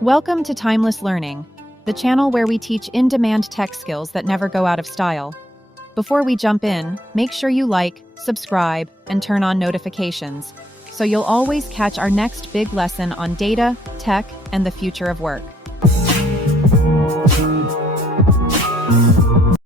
Welcome to Timeless Learning, the channel where we teach in-demand tech skills that never go out of style. Before we jump in, make sure you like, subscribe, and turn on notifications, so you'll always catch our next big lesson on data, tech, and the future of work.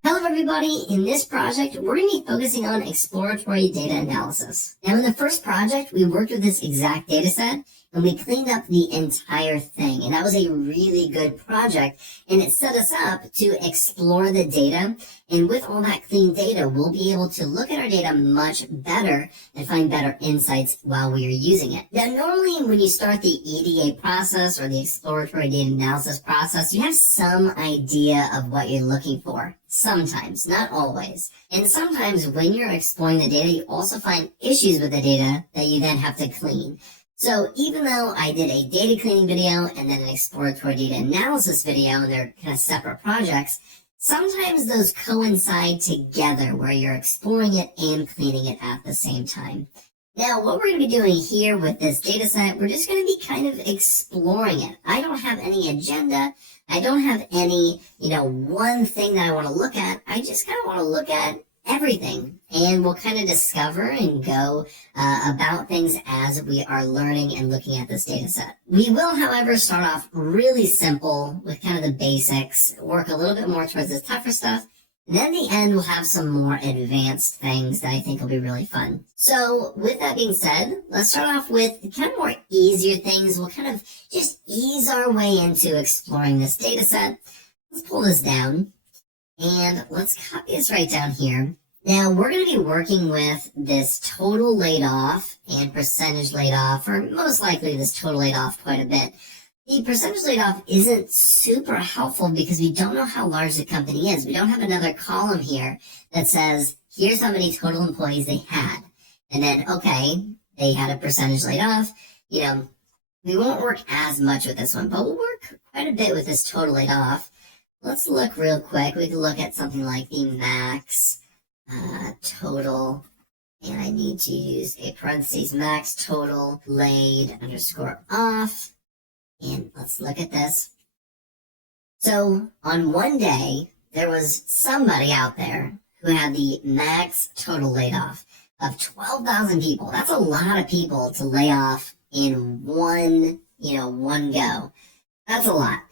Hello everybody, in this project we're going to be focusing on exploratory data analysis. Now in the first project we worked with this exact data set and we cleaned up the entire thing, and that was a really good project, and it set us up to explore the data, and with all that clean data we'll be able to look at our data much better and find better insights while we are using it. Now normally when you start the EDA process or the exploratory data analysis process, you have some idea of what you're looking for. Sometimes, not always. And sometimes when you're exploring the data, you also find issues with the data that you then have to clean. So even though I did a data cleaning video and then an exploratory data analysis video, and they're kind of separate projects, sometimes those coincide together where you're exploring it and cleaning it at the same time. Now, what we're going to be doing here with this data set, we're just going to be kind of exploring it. I don't have any agenda. I don't have any, one thing that I want to look at. I just kind of want to look at everything, and we'll kind of discover and go about things as we are learning and looking at this data set. We will, however, start off really simple with kind of the basics, work a little bit more towards the tougher stuff, and then at the end we'll have some more advanced things that I think will be really fun. So with that being said, let's start off with kind of more easier things. We'll kind of just ease our way into exploring this data set. Let's pull this down. And let's copy this right down here. Now, we're going to be working with this total laid off and percentage laid off, or most likely this total laid off quite a bit. The percentage laid off isn't super helpful because we don't know how large the company is. We don't have another column here that says, here's how many total employees they had. And then, okay, they had a percentage laid off. We won't work as much with this one, but we'll work quite a bit with this total laid off. Let's look real quick. We can look at something like the max total, and I need to use a parentheses, max total laid underscore off, and let's look at this. So on one day, there was somebody out there who had the max total laid off of 12,000 people. That's a lot of people to lay off in one go. That's a lot.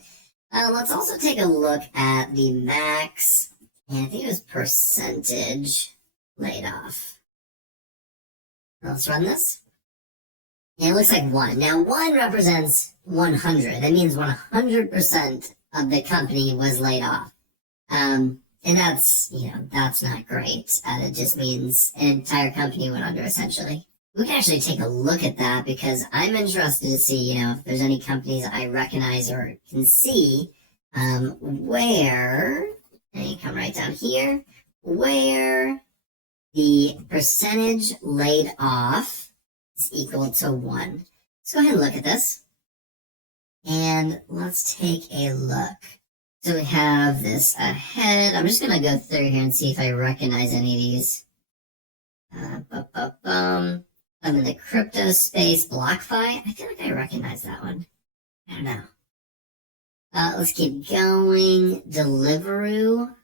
Let's also take a look at the max, and I think it was percentage laid off. Let's run this. And it looks like 1. Now 1 represents 100. That means 100% of the company was laid off. And that's not great. It just means an entire company went under, essentially. We can actually take a look at that because I'm interested to see, if there's any companies I recognize or can see where, and you come right down here, where the percentage laid off is equal to 1. Let's go ahead and look at this. And let's take a look. So we have this ahead. I'm just going to go through here and see if I recognize any of these. I'm in the crypto space, BlockFi. I feel like I recognize that one. I don't know. Let's keep going. Deliveroo.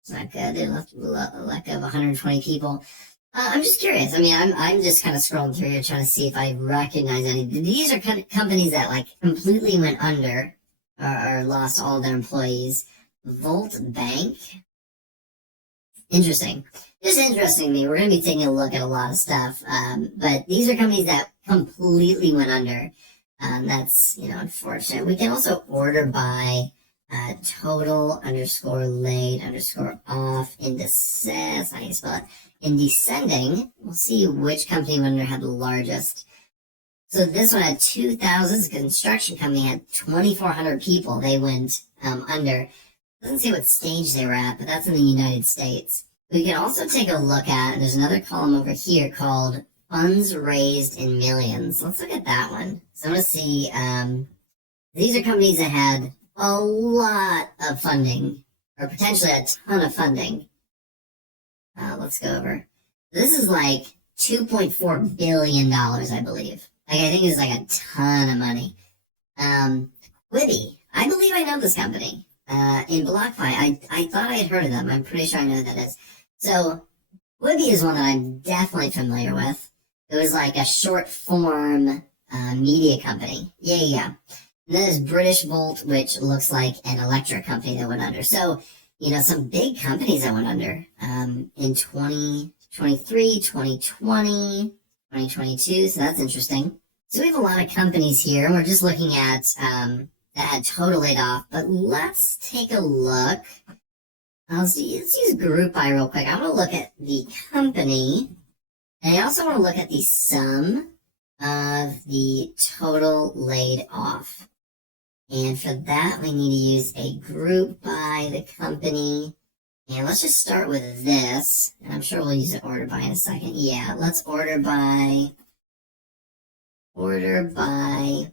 It's not good. They left lack of 120 people. I'm just curious. I mean, I'm just kind of scrolling through here trying to see if I recognize any. These are kind of companies that completely went under or lost all their employees. Volt Bank. Interesting. Just interesting to me. We're going to be taking a look at a lot of stuff, but these are companies that completely went under. That's, unfortunate. We can also order by total underscore laid underscore off in descending. We'll see which company went under had the largest. So this one had 2,000. This construction company had 2,400 people. They went under. Doesn't say what stage they were at, but that's in the United States. We can also take a look at, there's another column over here called funds raised in millions. Let's look at that one. So I want to see, these are companies that had a lot of funding, or potentially a ton of funding. Let's go over. This is like $2.4 billion, I believe. I think it's like a ton of money. Quibi. I believe I know this company. In BlockFi, I thought I had heard of them. I'm pretty sure I know who that is. So Quibi is one that I'm definitely familiar with. It was like a short form media company. Yeah. And then there's British Volt, which looks like an electric company that went under. So, some big companies that went under in 2023, 2020, 2022. So that's interesting. So we have a lot of companies here, and we're just looking at that had total laid off. But let's take a look. Let's use group by real quick. I want to look at the company, and I also want to look at the sum of the total laid off. And for that, we need to use a group by the company. And let's just start with this. And I'm sure we'll use an order by in a second. Yeah, let's order by. Let's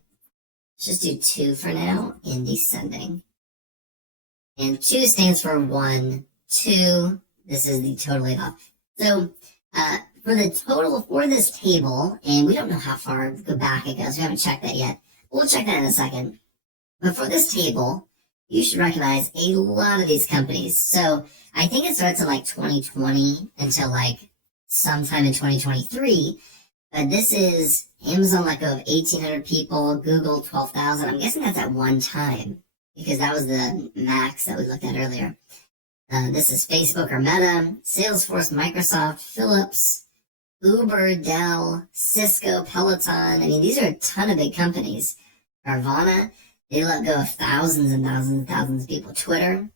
just do 2 for now in descending. And 2 stands for 1, 2. This is the total laid off. So, for the total for this table, and we don't know how far back it goes. We haven't checked that yet. We'll check that in a second. But for this table, you should recognize a lot of these companies. So I think it starts in like 2020 until like sometime in 2023. But this is Amazon let go of 1,800 people, Google 12,000. I'm guessing that's at one time because that was the max that we looked at earlier. This is Facebook or Meta, Salesforce, Microsoft, Philips, Uber, Dell, Cisco, Peloton. I mean, these are a ton of big companies. Carvana, they let go of thousands and thousands and thousands of people. Twitter,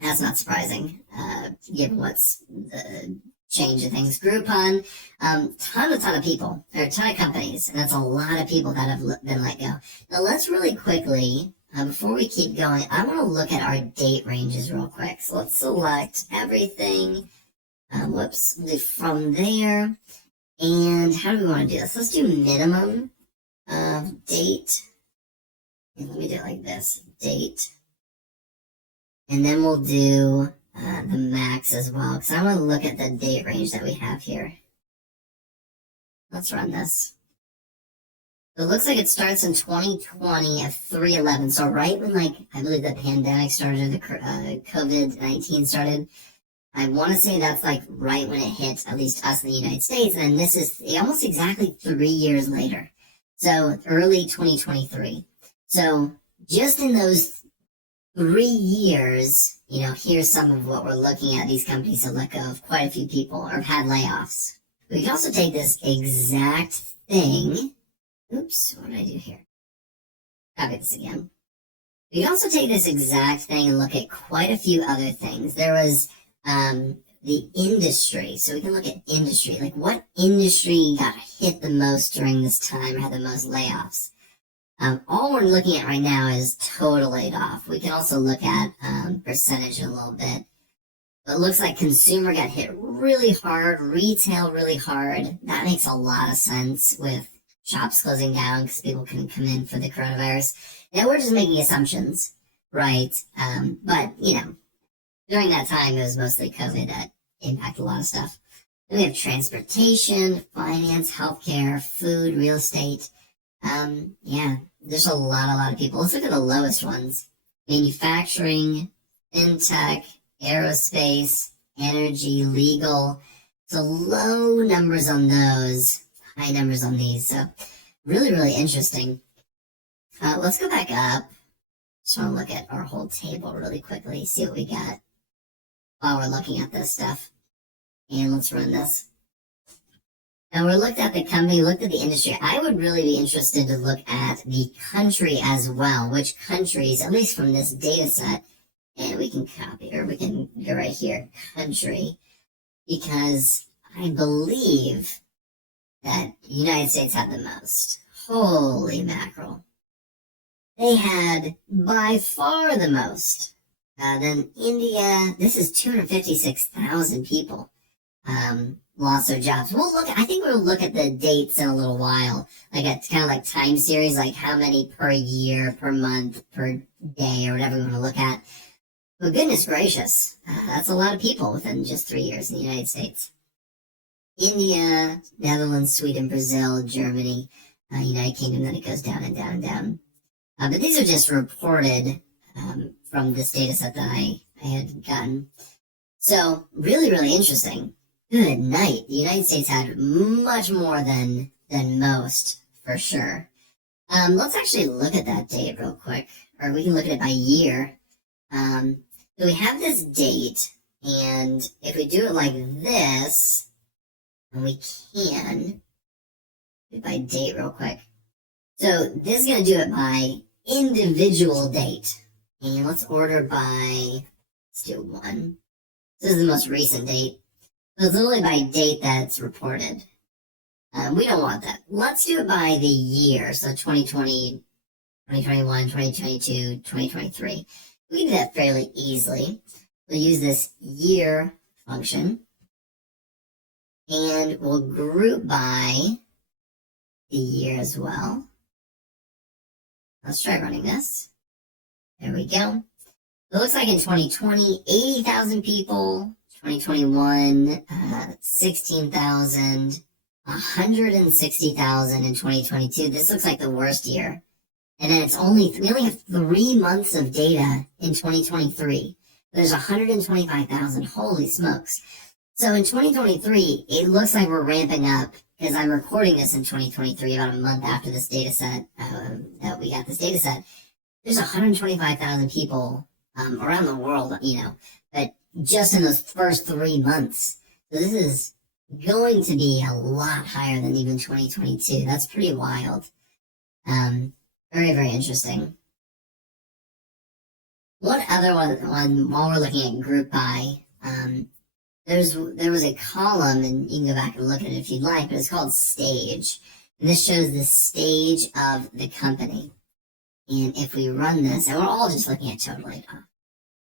that's not surprising, given what's the change of things. Groupon, ton of people. There are a ton of companies, and that's a lot of people that have been let go. Now, let's really quickly, before we keep going, I want to look at our date ranges real quick. So let's select everything. From there. And how do we want to do this? Let's do minimum of date. And let me do it like this. Date. And then we'll do the max as well, because I want to look at the date range that we have here. Let's run this. So it looks like it starts in 2020 at 311. So right when, I believe the pandemic started, the COVID-19 started, I want to say that's right when it hit at least us in the United States. And this is almost exactly 3 years later. So early 2023. So just in those 3 years, here's some of what we're looking at. These companies have let go of quite a few people or have had layoffs. We can also take this exact thing. Oops, what did I do here? Copy this again. We can also take this exact thing and look at quite a few other things. There was the industry. So we can look at industry. What industry got hit the most during this time or had the most layoffs? All we're looking at right now is total laid off. We can also look at percentage a little bit. But it looks like consumer got hit really hard, retail really hard. That makes a lot of sense with shops closing down because people couldn't come in for the coronavirus. Now we're just making assumptions, right? But, during that time, it was mostly COVID that impacted a lot of stuff. Then we have transportation, finance, healthcare, food, real estate. There's a lot of people. Let's look at the lowest ones. Manufacturing, fintech, aerospace, energy, legal. So low numbers on those, high numbers on these. So really, really interesting. Let's go back up. Just want to look at our whole table really quickly, see what we got while we're looking at this stuff. And let's run this. Now we looked at the company, looked at the industry. I would really be interested to look at the country as well. Which countries, at least from this data set, and we can copy, or we can go right here, country, because I believe that the United States had the most. Holy mackerel. They had by far the most. Then India, this is 256,000 people lost their jobs. I think we'll look at the dates in a little while, like time series, like how many per year, per month, per day, or whatever we want to look at. But goodness gracious, that's a lot of people within just 3 years in the United States. India, Netherlands, Sweden, Brazil, Germany, United Kingdom, then it goes down and down and down. But these are just reported from this data set that I had gotten. So really, really interesting. Good night. The United States had much more than most, for sure. Let's actually look at that date real quick, or we can look at it by year. So we have this date, and if we do it like this, and we can do it by date real quick. So this is going to do it by individual date. And let's order by, let's do 1. This is the most recent date. So it's only by date that's reported. We don't want that. Let's do it by the year. So 2020, 2021, 2022, 2023. We can do that fairly easily. We'll use this year function. And we'll group by the year as well. Let's try running this. There we go. It looks like in 2020, 80,000 people. 2021, 16,000. 160,000 in 2022. This looks like the worst year. And then we only have 3 months of data in 2023. There's 125,000. Holy smokes. So in 2023, it looks like we're ramping up, because I'm recording this in 2023, about a month after this data set, that we got this data set. There's 125,000 people around the world, but just in those first 3 months. So this is going to be a lot higher than even 2022. That's pretty wild. Very, very interesting. One other one while we're looking at group by, there was a column, and you can go back and look at it if you'd like, but it's called stage. And this shows the stage of the company. And if we run this, and we're all just looking at total data,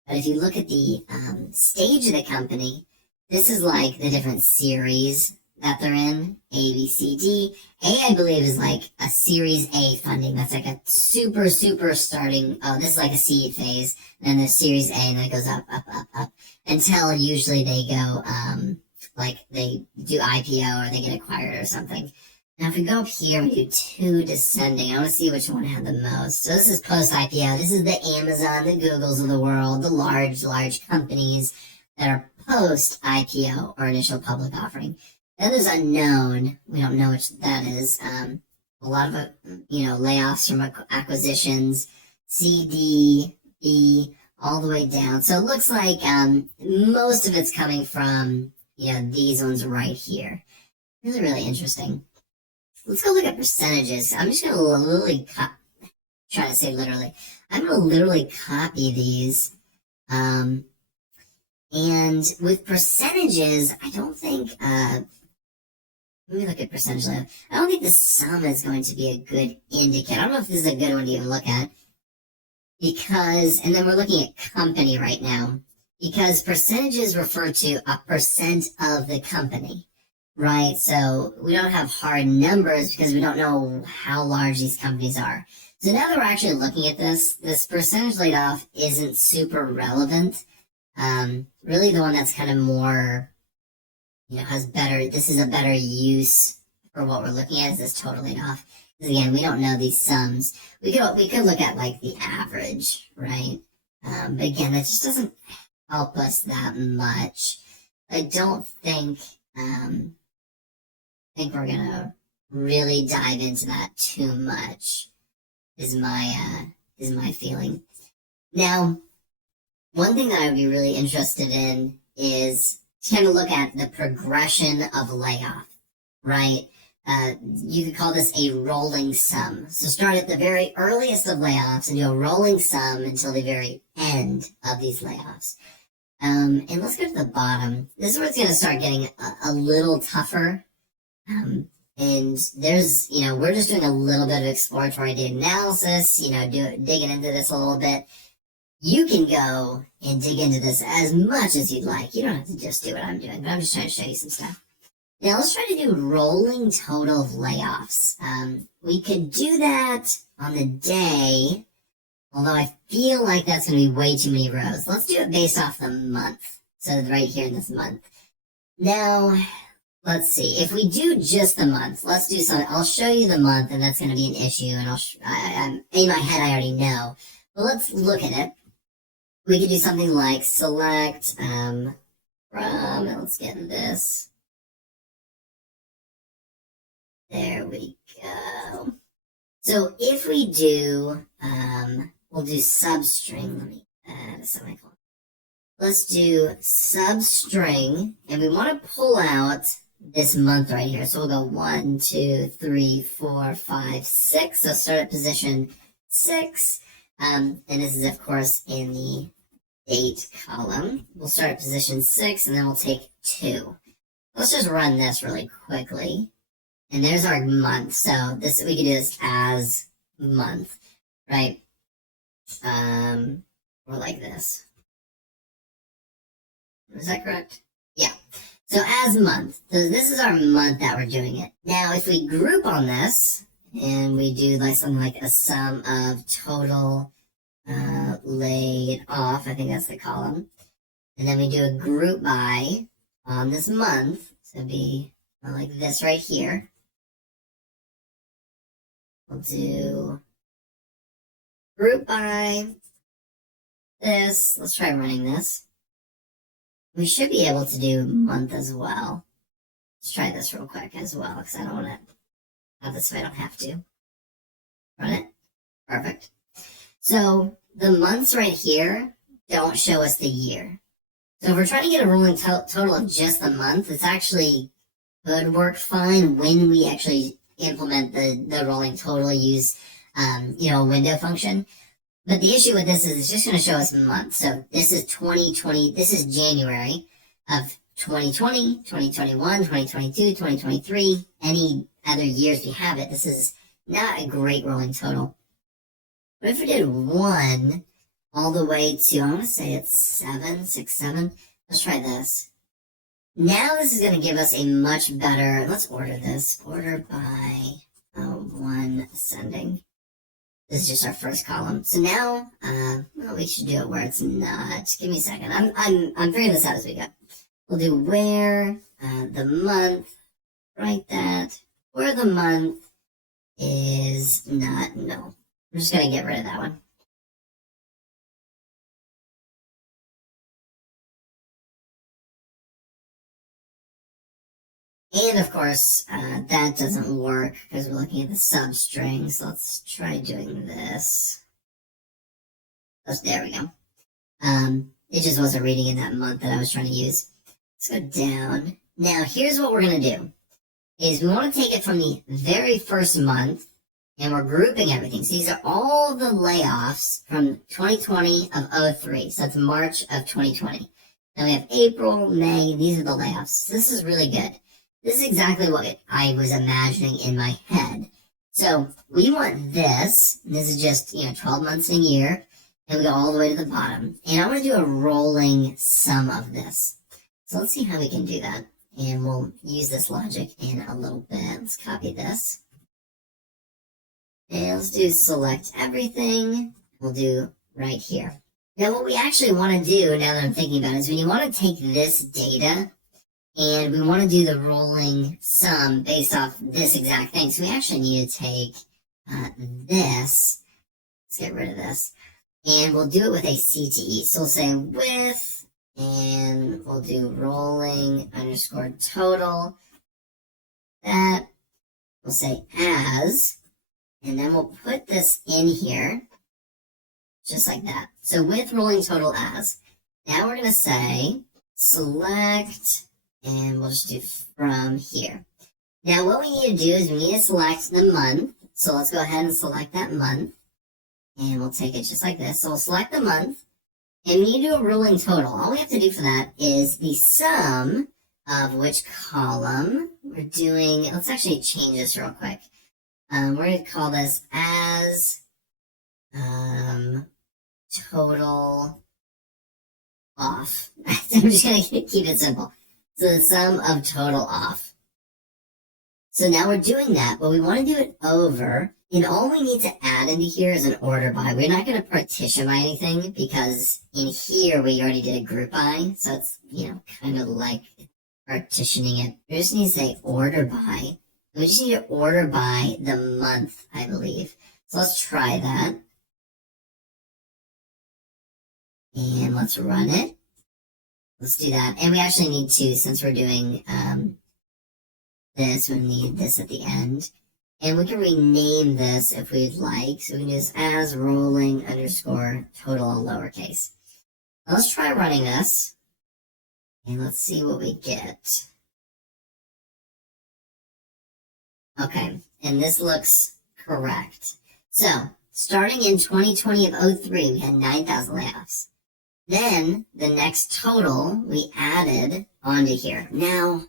but if you look at the stage of the company, this is like the different series that they're in, A, B, C, D. A, I believe, is like a Series A funding. That's like a super, super starting. Oh, this is like a seed phase. And then there's Series A, and then it goes up, up, up, up. Until usually they go, like they do IPO or they get acquired or something. Now, if we go up here and we do 2 descending, I want to see which one had the most. So this is post-IPO. This is the Amazon, the Googles of the world, the large companies that are post-IPO or initial public offering. Then there's unknown. We don't know which that is. A lot of, layoffs from acquisitions, C, D, E, all the way down. So it looks like most of it's coming from, these ones right here. This is really interesting. Let's go look at percentages. I'm just going to literally try to say literally. I'm going to literally copy these. And with percentages, I don't think, let me look at percentage layout. I don't think the sum is going to be a good indicator. I don't know if this is a good one to even look at. And then we're looking at company right now. Because percentages refer to a percent of the company, right? So we don't have hard numbers because we don't know how large these companies are. So now that we're actually looking at this percentage laid off isn't super relevant. Really the one that's kind of more, this is a better use for what we're looking at is this total laid off. Because again, we don't know these sums. We could look at like the average, right? But again, that just doesn't help us that much. I don't think, we're gonna really dive into that too much is my feeling. Now, one thing that I would be really interested in is to kind of look at the progression of layoff, right? You could call this a rolling sum. So start at the very earliest of layoffs and do a rolling sum until the very end of these layoffs. And let's go to the bottom. This is where it's going to start getting a little tougher. And there's, we're just doing a little bit of exploratory data analysis, digging into this a little bit. You can go and dig into this as much as you'd like. You don't have to just do what I'm doing, but I'm just trying to show you some stuff. Now let's try to do rolling total of layoffs. We could do that on the day, although I feel like that's going to be way too many rows. Let's do it based off the month. So right here in this month. Now, let's see. If we do just the month, let's do something. I'll show you the month, and that's going to be an issue. And I'm in my head, I already know. But let's look at it. We could do something like select from. Let's get this. There we go. So if we do, we'll do substring. Let me add a semicolon. Let's do substring, and we want to pull out this month right here. So we'll go 1, 2, 3, 4, 5, 6. So start at position 6. And this is, of course, in the date column. We'll start at position 6, and then we'll take 2. Let's just run this really quickly. And there's our month. So this, we can do this as month, right? Or like this. Is that correct? Yeah. So as month. So this is our month that we're doing it. Now, if we group on this, and we do like something like a sum of total laid off, I think that's the column. And then we do a group by on this month. So it'd be like this right here. We'll do group by this. Let's try running this. We should be able to do month as well. Let's try this real quick as well, because I don't want to have this if I don't have to. Run it. Perfect. So the months right here don't show us the year. So if we're trying to get a rolling total of just the month, it's actually could work fine when we actually implement the rolling total, use a window function. But the issue with this is it's just going to show us months. So this is 2020, this is January of 2020, 2021, 2022, 2023, any other years we have it. This is not a great rolling total. But if we did 1 all the way to, I want to say it's 7, 6, 7. Let's try this. Now this is going to give us a much better, let's order this. Order by 1 ascending. This is just our first column. So now, we should do it where it's not. Give me a second. I'm figuring this out as we go. We'll do where the month, write that, where the month is not null. I'm just going to get rid of that one. And of course, that doesn't work because we're looking at the substring. So let's try doing this. There we go. It just wasn't reading in that month that I was trying to use. Let's go down. Now, here's what we're going to do. Is we want to take it from the very first month, and we're grouping everything. So these are all the layoffs from 2020 of 03. So that's March of 2020. Then we have April, May. These are the layoffs. So this is really good. This is exactly what I was imagining in my head. So we want this. This is just, 12 months in a year. And we go all the way to the bottom. And I want to do a rolling sum of this. So let's see how we can do that. And we'll use this logic in a little bit. Let's copy this. And let's do select everything. We'll do right here. Now what we actually want to do, now that I'm thinking about it, is when you want to take this data and we want to do the rolling sum based off this exact thing. So we actually need to take this. Let's get rid of this. And we'll do it with a CTE. So we'll say with, and we'll do rolling underscore total. That, we'll say as, and then we'll put this in here, just like that. So with rolling total as, now we're going to say select, and we'll just do from here. Now what we need to do is we need to select the month. So let's go ahead and select that month. And we'll take it just like this. So we'll select the month. And we need to do a rolling total. All we have to do for that is the sum of which column we're doing. Let's actually change this real quick. We're going to call this as total off. I'm just going to keep it simple. So the sum of total off. So now we're doing that, but we want to do it over. And all we need to add into here is an order by. We're not going to partition by anything because in here we already did a group by. So it's, kind of like partitioning it. We just need to say order by. We just need to order by the month, I believe. So let's try that. And let's run it. Let's do that. And we actually need to, since we're doing this, we need this at the end. And we can rename this if we'd like. So we can do this as rolling underscore total all lowercase. Let's try running this. And let's see what we get. Okay, and this looks correct. So, starting in 2020 of 03, we had 9,000 layoffs. Then, the next total we added onto here. Now,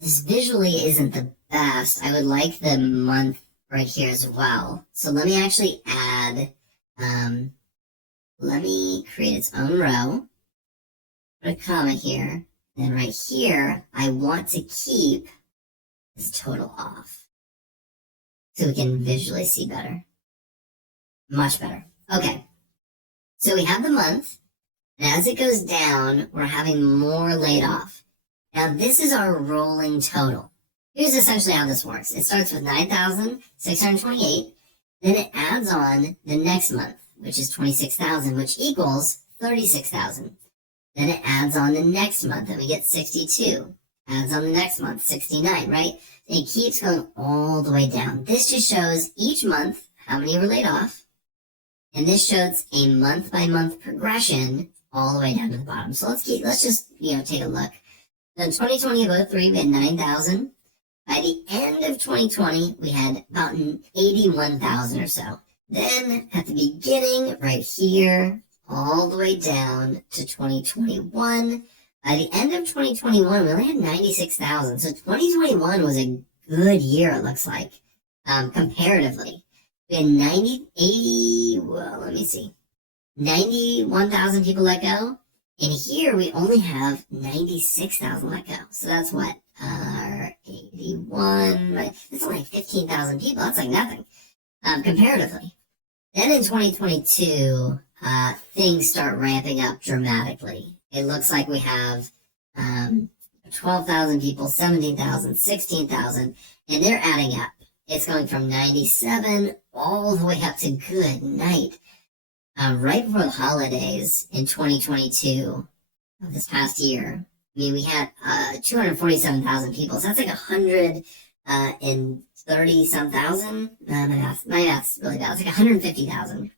this visually isn't the best. I would like the month right here as well. So let me actually add, let me create its own row. Put a comma here. Then right here, I want to keep this total off. So we can visually see better. Much better. Okay. So we have the month. And as it goes down, we're having more laid off. Now this is our rolling total. Here's essentially how this works. It starts with 9,628. Then it adds on the next month, which is 26,000, which equals 36,000. Then it adds on the next month, and we get 62. Adds on the next month, 69, right? And it keeps going all the way down. This just shows each month how many were laid off. And this shows a month-by-month progression all the way down to the bottom. So let's just, take a look. In 2020 of 03, we had 9,000. By the end of 2020, we had about 81,000 or so. Then at the beginning, right here, all the way down to 2021. By the end of 2021, we only had 96,000. So 2021 was a good year, it looks like, comparatively. We had 91,000 people let go. And here we only have 96,000 let go. So that's what? 81, that's only 15,000 people. That's like nothing, comparatively. Then in 2022, things start ramping up dramatically. It looks like we have 12,000 people, 17,000, 16,000, and they're adding up. It's going from 97 all the way up to good night. Right before the holidays in 2022 of this past year, I mean, we had 247,000 people. So that's like 130-some thousand. My math's really bad. It's like 150,000.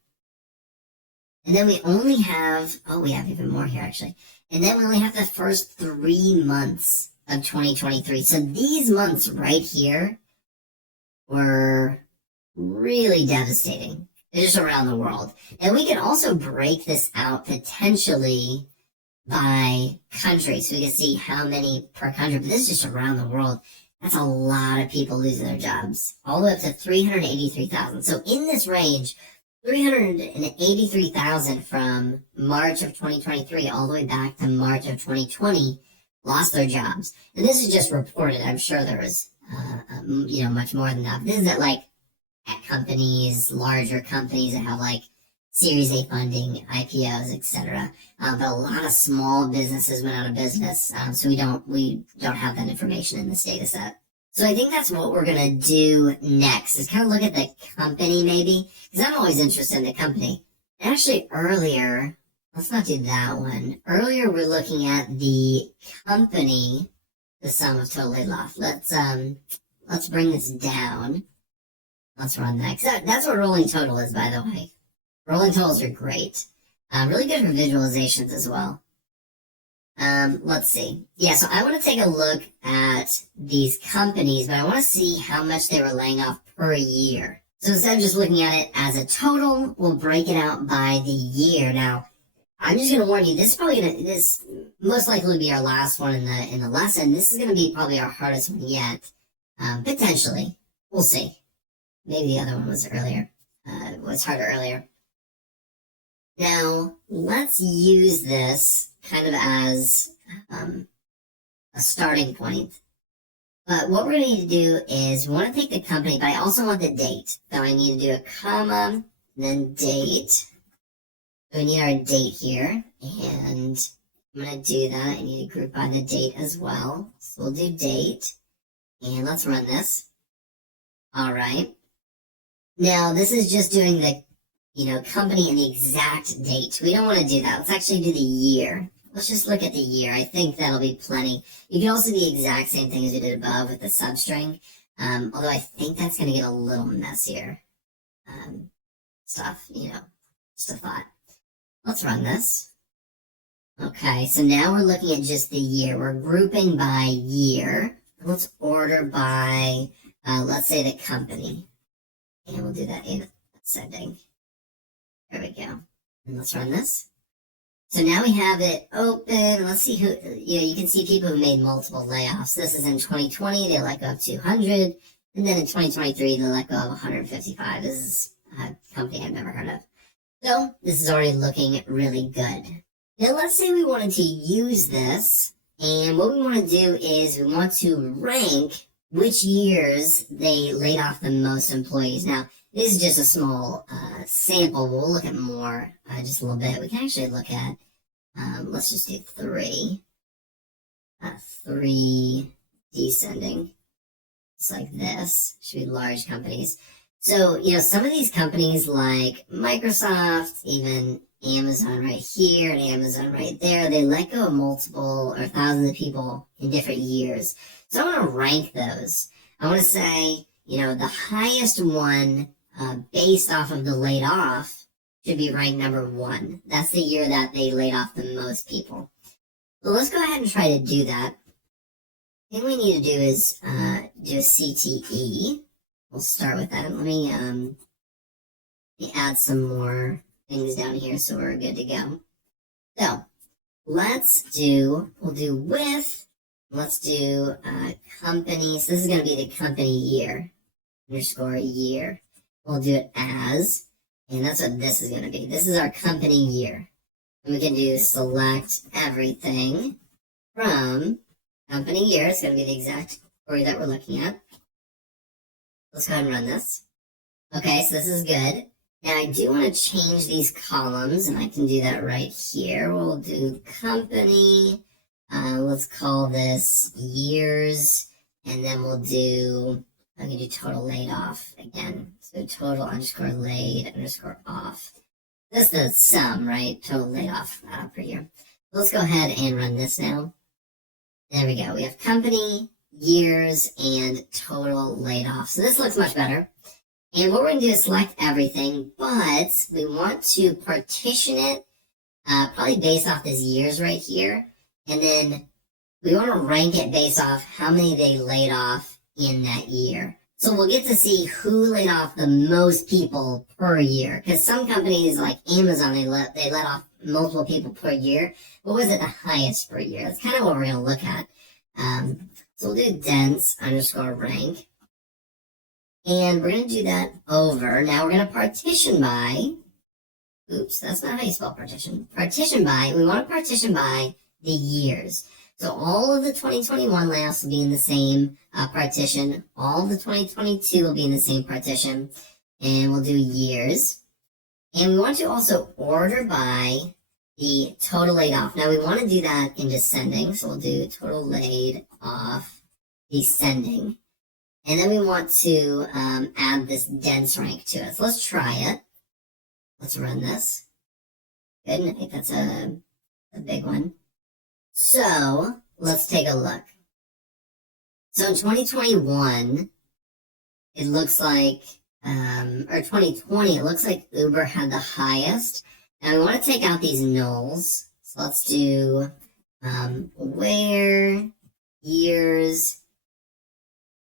And then we only have, we have even more here actually. And then we only have the first 3 months of 2023. So these months right here were really devastating. They're just around the world. And we can also break this out potentially by country. So we can see how many per country. But this is just around the world. That's a lot of people losing their jobs. All the way up to 383,000. So in this range, 383,000 from March of 2023 all the way back to March of 2020 lost their jobs. And this is just reported. I'm sure there was, much more than that. But this is at companies, larger companies that have like Series A funding, IPOs, etc. But a lot of small businesses went out of business. So we don't have that information in this data set. So I think that's what we're going to do next, is kind of look at the company maybe, because I'm always interested in the company. Actually, earlier, let's not do that one. Earlier, we're looking at the company, the sum of total laid off. Let's bring this down. Let's run that. That's what rolling total is, by the way. Rolling totals are great. Really good for visualizations as well. Let's see. Yeah, so I want to take a look at these companies, but I want to see how much they were laying off per year. So instead of just looking at it as a total, we'll break it out by the year. Now, I'm just going to warn you, this most likely will be our last one in the lesson. This is going to be probably our hardest one yet. Potentially. We'll see. Maybe the other one was harder earlier. Now, let's use this kind of as a starting point. But what we're going to need to do is we want to take the company, but I also want the date. So I need to do a comma, then date. So we need our date here, and I'm going to do that. I need to group by the date as well. So we'll do date. And let's run this. All right. Now, this is just doing the, company and the exact date. We don't want to do that. Let's actually do the year. Let's just look at the year. I think that'll be plenty. You can also do the exact same thing as we did above with the substring. Although I think that's going to get a little messier. Stuff, just a thought. Let's run this. Okay, so now we're looking at just the year. We're grouping by year. Let's order by, let's say the company. And we'll do that in ascending. There we go. And let's run this. So now we have it open. Let's see who, you can see people who made multiple layoffs. This is in 2020, they let go of 200. And then in 2023, they let go of 155. This is a company I've never heard of. So this is already looking really good. Now let's say we wanted to use this. And what we want to do is we want to rank which years they laid off the most employees. Now, this is just a small sample. We'll look at more just a little bit. We can actually look at, let's just do 3. 3 descending. Just like this. Should be large companies. So, some of these companies like Microsoft, even Amazon right here and Amazon right there, they let go of multiple or thousands of people in different years. So I want to rank those. I want to say, the highest one based off of the laid off should be ranked number 1. That's the year that they laid off the most people. So let's go ahead and try to do that. I think we need to do is do a CTE. We'll start with that. Let me add some more things down here so we're good to go. So we'll do with. Let's do company. So this is going to be the company year, underscore year. We'll do it as, and that's what this is going to be. This is our company year. And we can do select everything from company year. It's going to be the exact query that we're looking at. Let's go ahead and run this. Okay, so this is good. Now I do want to change these columns, and I can do that right here. We'll do company. Let's call this years, and then I can do total laid off again. So total underscore laid underscore off. That's the sum, right? Total laid off per year. Let's go ahead and run this now. There we go. We have company, years, and total laid off. So this looks much better. And what we're going to do is select everything, but we want to partition it probably based off this years right here. And then we want to rank it based off how many they laid off in that year. So we'll get to see who laid off the most people per year. Because some companies like Amazon, they let off multiple people per year. What was it the highest per year? That's kind of what we're going to look at. So we'll do dense underscore rank. And we're going to do that over. Now we're going to partition by. Oops, that's not how you spell partition. Partition by. We want to partition by the years. So all of the 2021 layoffs will be in the same partition. All of the 2022 will be in the same partition. And we'll do years. And we want to also order by the total laid off. Now we want to do that in descending. So we'll do total laid off descending. And then we want to add this dense rank to it. So let's try it. Let's run this. Good, I think that's a big one. So let's take a look. So in 2021, it looks like, or 2020, it looks like Uber had the highest. And we want to take out these nulls. So let's do where years,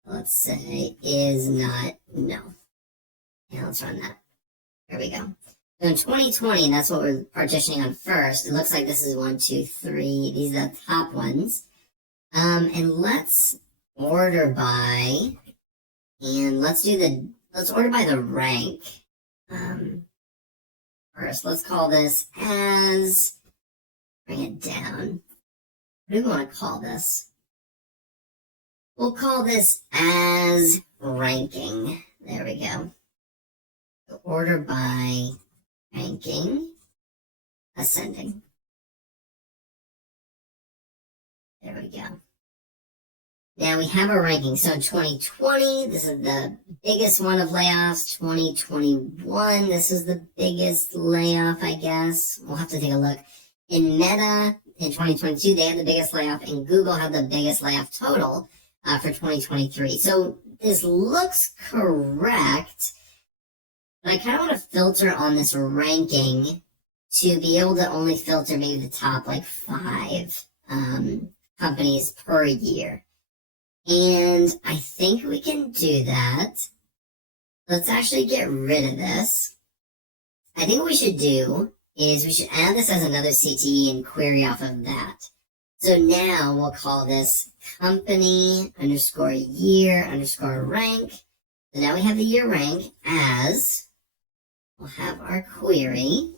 let's say, is not no. Yeah, let's run that. There we go. So in 2020, that's what we're partitioning on first. It looks like this is 1, 2, 3. These are the top ones. And let's order by, and let's order by the rank. First, let's call this as, bring it down. What do we want to call this? We'll call this as ranking. There we go. So order by ranking, ascending. There we go. Now we have our ranking. So in 2020, this is the biggest one of layoffs. 2021, this is the biggest layoff, I guess. We'll have to take a look. In Meta, in 2022, they had the biggest layoff, and Google had the biggest layoff total for 2023. So this looks correct, but I kind of want to filter on this ranking to be able to only filter maybe the top like 5 companies per year. And I think we can do that. Let's actually get rid of this. I think what we should do is we should add this as another CTE and query off of that. So now we'll call this company underscore year underscore rank. So now we have the year rank as, we'll have our query.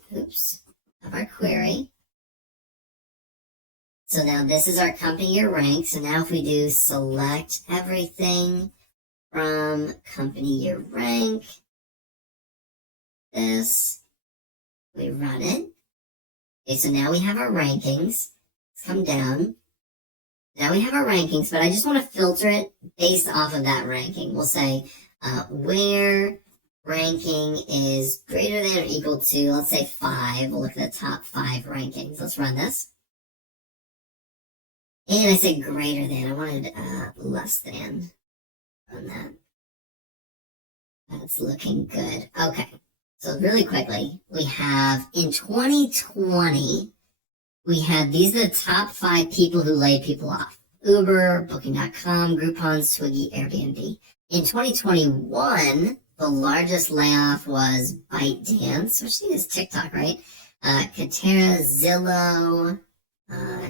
So now this is our company year rank. So now if we do select everything from company year rank, this, we run it. Okay, so now we have our rankings. Let's come down. Now we have our rankings, but I just want to filter it based off of that ranking. We'll say where ranking is greater than or equal to, let's say 5. We'll look at the top 5 rankings. Let's run this. And I said greater than. I wanted less than on that. That's looking good. Okay. So really quickly, we have in 2020, we had these are the top 5 people who laid people off. Uber, Booking.com, Groupon, Swiggy, Airbnb. In 2021, the largest layoff was ByteDance, which I think is TikTok, right? Katera, Zillow.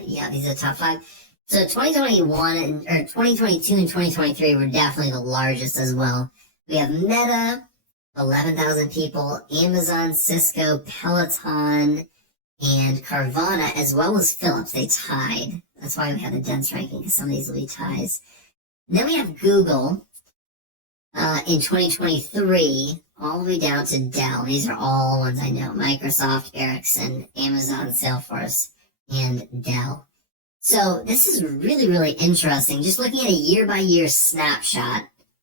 Yeah, these are the top 5. So 2022 and 2023 were definitely the largest as well. We have Meta, 11,000 people, Amazon, Cisco, Peloton, and Carvana, as well as Philips. They tied. That's why we have the dense ranking, because some of these will be ties. And then we have Google in 2023, all the way down to Dell. These are all ones I know. Microsoft, Ericsson, Amazon, Salesforce, and Dell. So this is really, really interesting. Just looking at a year-by-year snapshot,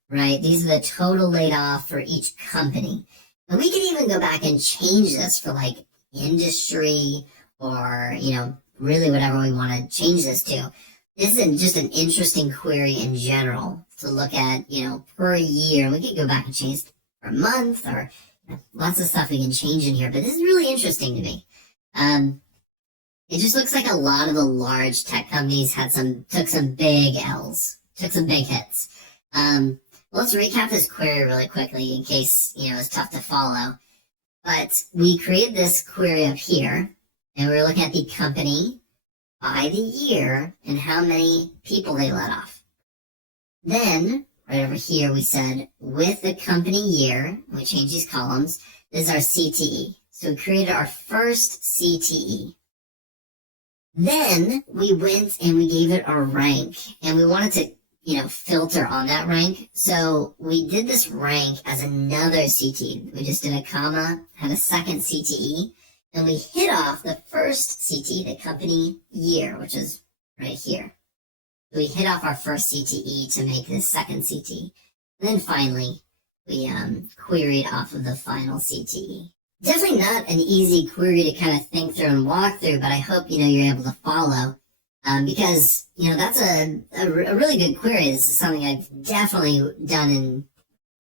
right? These are the total laid off for each company. And we can even go back and change this for like industry or, really whatever we want to change this to. This is just an interesting query in general to look at, per year. We can go back and change per month or lots of stuff we can change in here. But this is really interesting to me. It just looks like a lot of the large tech companies took some big L's, took some big hits. Let's recap this query really quickly in case, it's tough to follow. But we created this query up here, and we're looking at the company by the year and how many people they let off. Then, right over here, we said with the company year, and we changed these columns, this is our CTE. So we created our first CTE. Then we went and we gave it a rank, and we wanted to, filter on that rank. So we did this rank as another CTE. We just did a comma, had a second CTE, and we hit off the first CTE, the company year, which is right here. We hit off our first CTE to make this second CTE. And then finally, we queried off of the final CTE. Definitely not an easy query to kind of think through and walk through, but I hope, you're able to follow. Because, that's a really good query. This is something I've definitely done in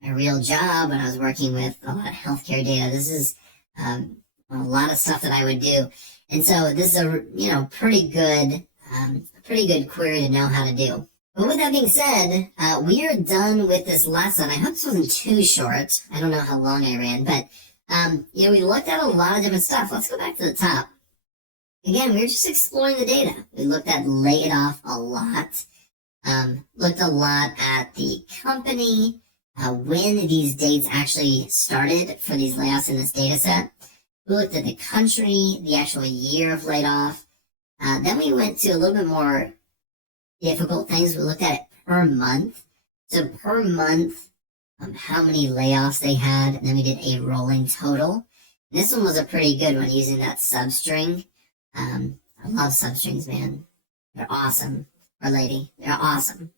my real job when I was working with a lot of healthcare data. This is a lot of stuff that I would do. And so this is a, pretty good query to know how to do. But with that being said, we are done with this lesson. I hope this wasn't too short. I don't know how long I ran, but we looked at a lot of different stuff. Let's go back to the top. Again, we were just exploring the data. We looked at laid off a lot. Looked a lot at the company, when these dates actually started for these layoffs in this data set. We looked at the country, the actual year of laid off. Then we went to a little bit more difficult things. We looked at it per month. So per month, how many layoffs they had, and then we did a rolling total. And this one was a pretty good one using that substring. I love substrings, man. They're awesome. or lady. They're awesome.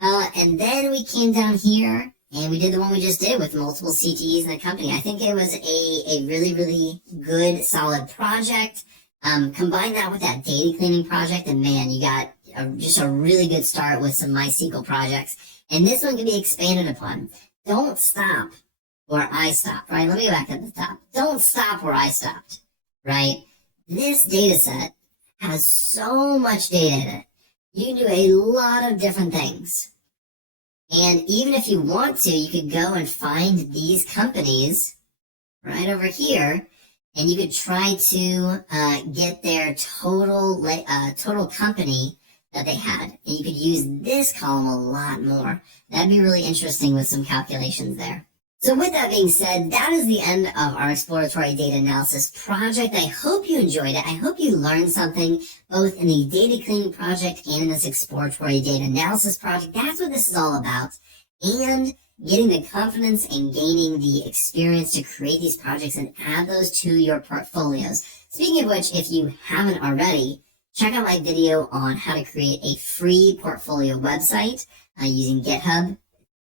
And then we came down here and we did the one we just did with multiple CTEs in the company. I think it was a really, really good, solid project. Combine that with that data cleaning project, and man, you got just a really good start with some MySQL projects. And this one can be expanded upon. Don't stop where I stopped, right? Let me go back to the top. Don't stop where I stopped, right? This data set has so much data in it. You can do a lot of different things. And even if you want to, you could go and find these companies right over here, and you could try to get their total company that they had. And you could use this column a lot more. That'd be really interesting with some calculations there. So with that being said, that is the end of our exploratory data analysis project. I hope you enjoyed it. I hope you learned something both in the data cleaning project and in this exploratory data analysis project. That's what this is all about. And getting the confidence and gaining the experience to create these projects and add those to your portfolios. Speaking of which, if you haven't already, check out my video on how to create a free portfolio website using GitHub.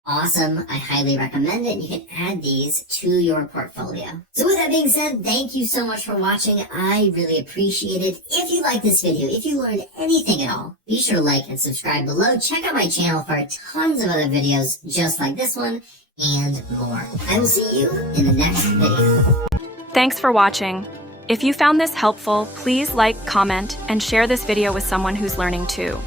Awesome. I highly recommend it. And you can add these to your portfolio. So with that being said, thank you so much for watching. I really appreciate it. If you like this video, if you learned anything at all, be sure to like and subscribe below. Check out my channel for tons of other videos just like this one and more. I will see you in the next video. Thanks for watching. If you found this helpful, please like, comment, and share this video with someone who's learning too.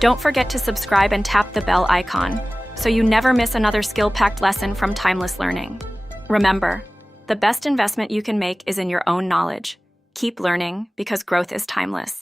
Don't forget to subscribe and tap the bell icon so you never miss another skill-packed lesson from Timeless Learning. Remember, the best investment you can make is in your own knowledge. Keep learning because growth is timeless.